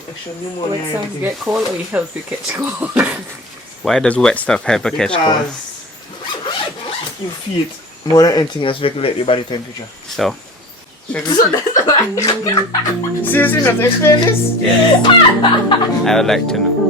the extra pneumonia. Wet stuff get cold or it helps you catch cold? Why does wet stuff help you catch cold? Because your feet, more than anything else, regulate your body temperature. So So that's why. Seriously, not to explain this? yes. I would like to know.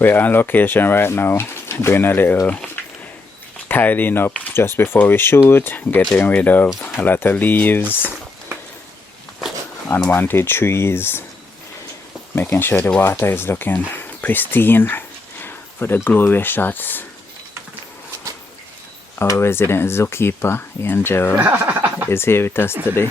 We're on location right now, doing a little tidying up just before we shoot, getting rid of a lot of leaves, unwanted trees, making sure the water is looking pristine for the glorious shots. Our resident zookeeper, Ian Gerald, is here with us today.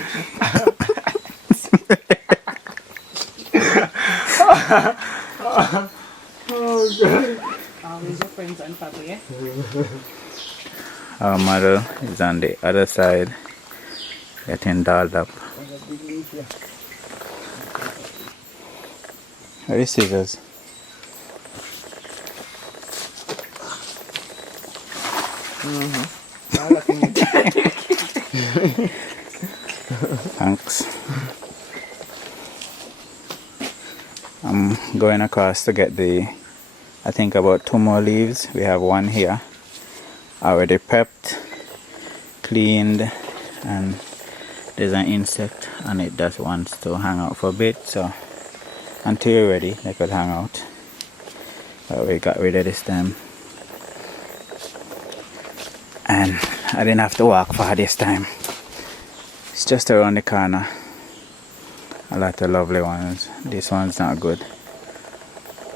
Oh God. Always your friends and family, yeah? Our model is on the other side, getting dolled up. Where are scissors? Thanks. I'm going across to get I think about 2 more leaves. We have one here already prepped, cleaned, and there's an insect on it that wants to hang out for a bit, so until you're ready they could hang out. But we got rid of this time, and I didn't have to walk far this time. It's just around the corner. A lot of lovely ones. This one's not good,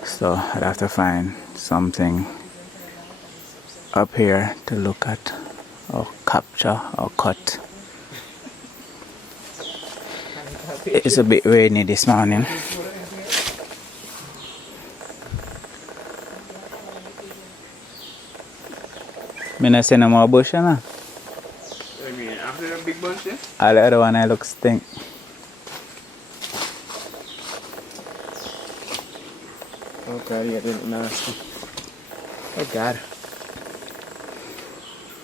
so I'd have to find something up here to look at or capture or cut. It's a bit rainy this morning. Me not see no more bush, you know? I mean, after the big bunch, yeah? All the other one I look stink. Oh God, yeah, they look nasty. Oh God.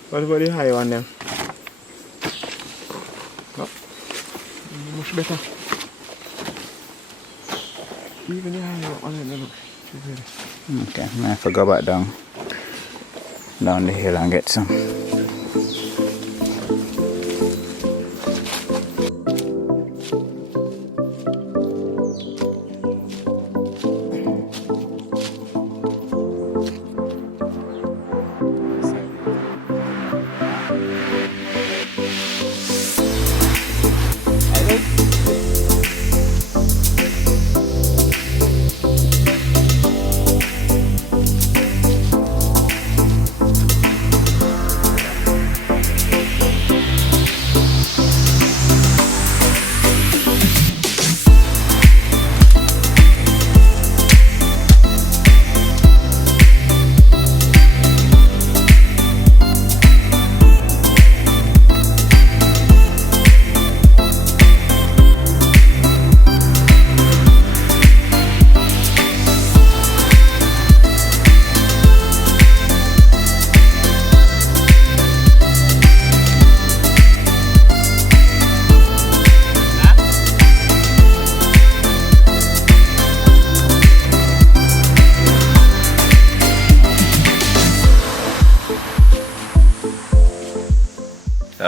What about the high one then? Oh, much better. Even the high one, they look better. Okay, I have to go back down the hill and get some.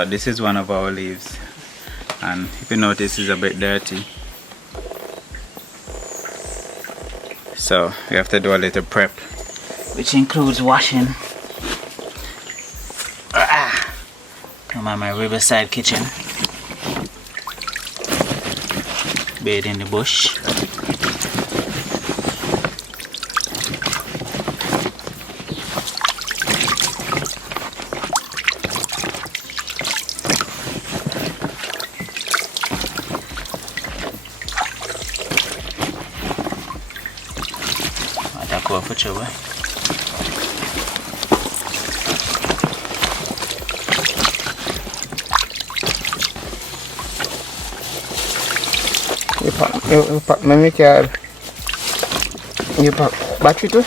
So this is one of our leaves, and if you notice it's a bit dirty, so we have to do a little prep, which includes washing. Come on, my riverside kitchen. Bathe in the bush. Go for trouble. You pack my car. You pack battery too?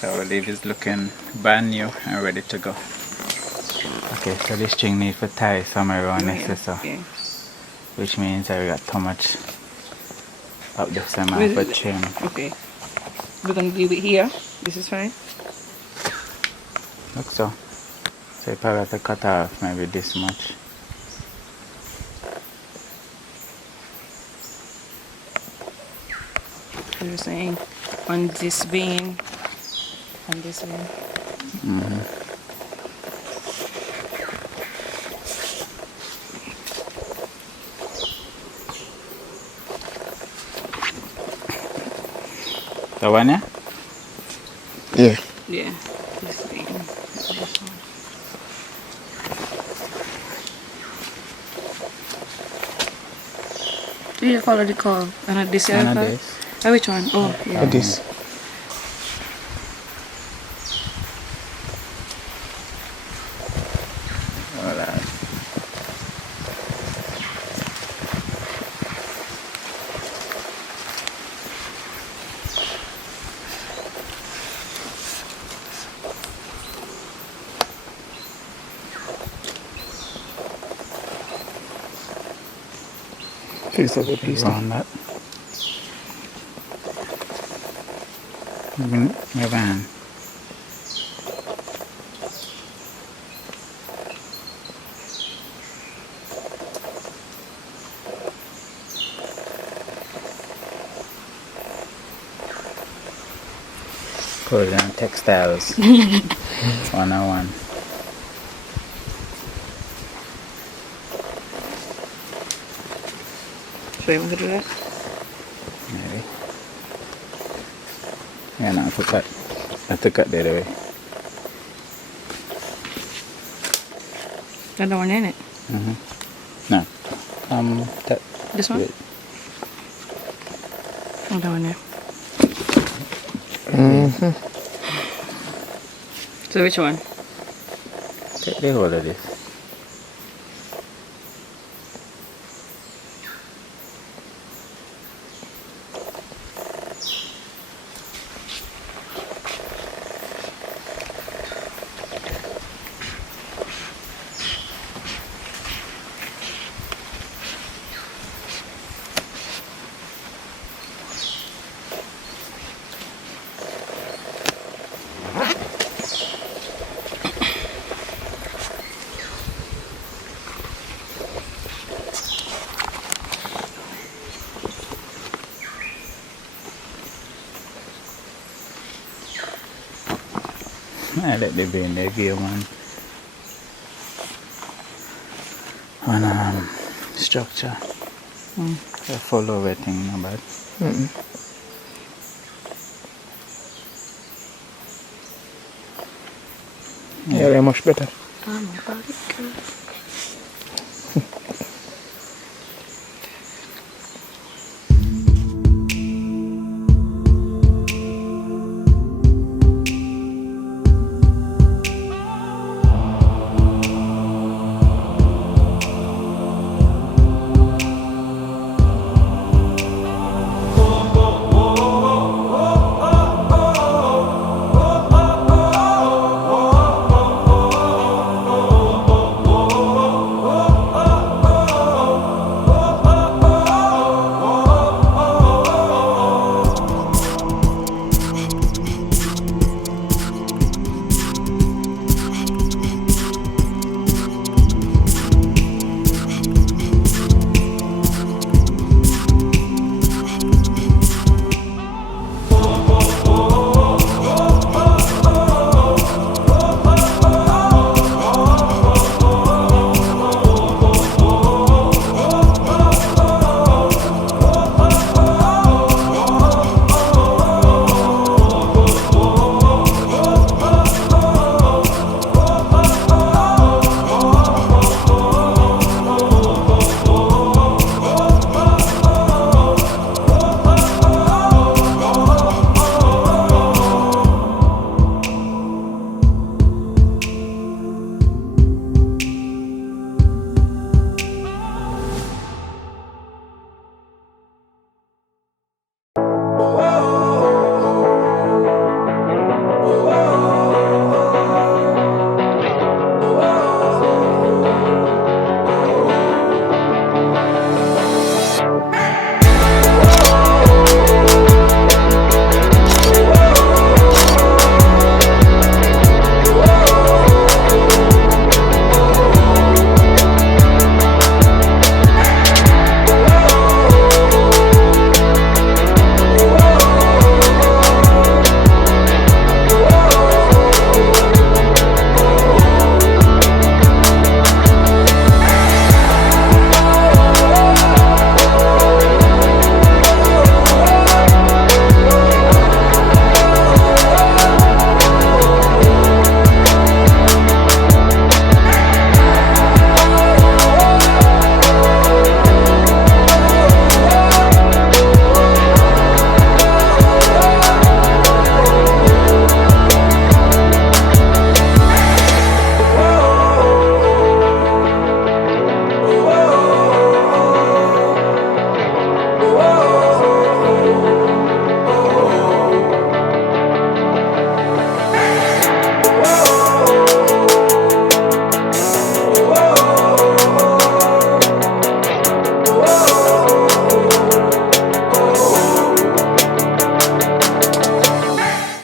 So our leaf is looking brand new and ready to go. Okay, so this string needs to tie somewhere around this, so which means I got too much up this amount for chain. Okay. We're gonna leave it here. This is fine. Look so. So if I got to cut off maybe this much. You're saying on this vein. On this vein. The one, yeah? Yeah. Yeah. This vein. This one. Do you follow the call? And this And other this. Oh, which one? Oh, yeah. This. Alright. Fix up the piece. On that. My van. Clothing and textiles. 101. So you want to do that? Maybe. Yeah, no, I forgot. I have to cut the other way. Another one in it. No. That. This one? Wait. Another one there. So which one? Take the whole of this. I let the be in the gear one structure. I follow everything, no bad. Yeah, they're much better. Oh my God, it's good.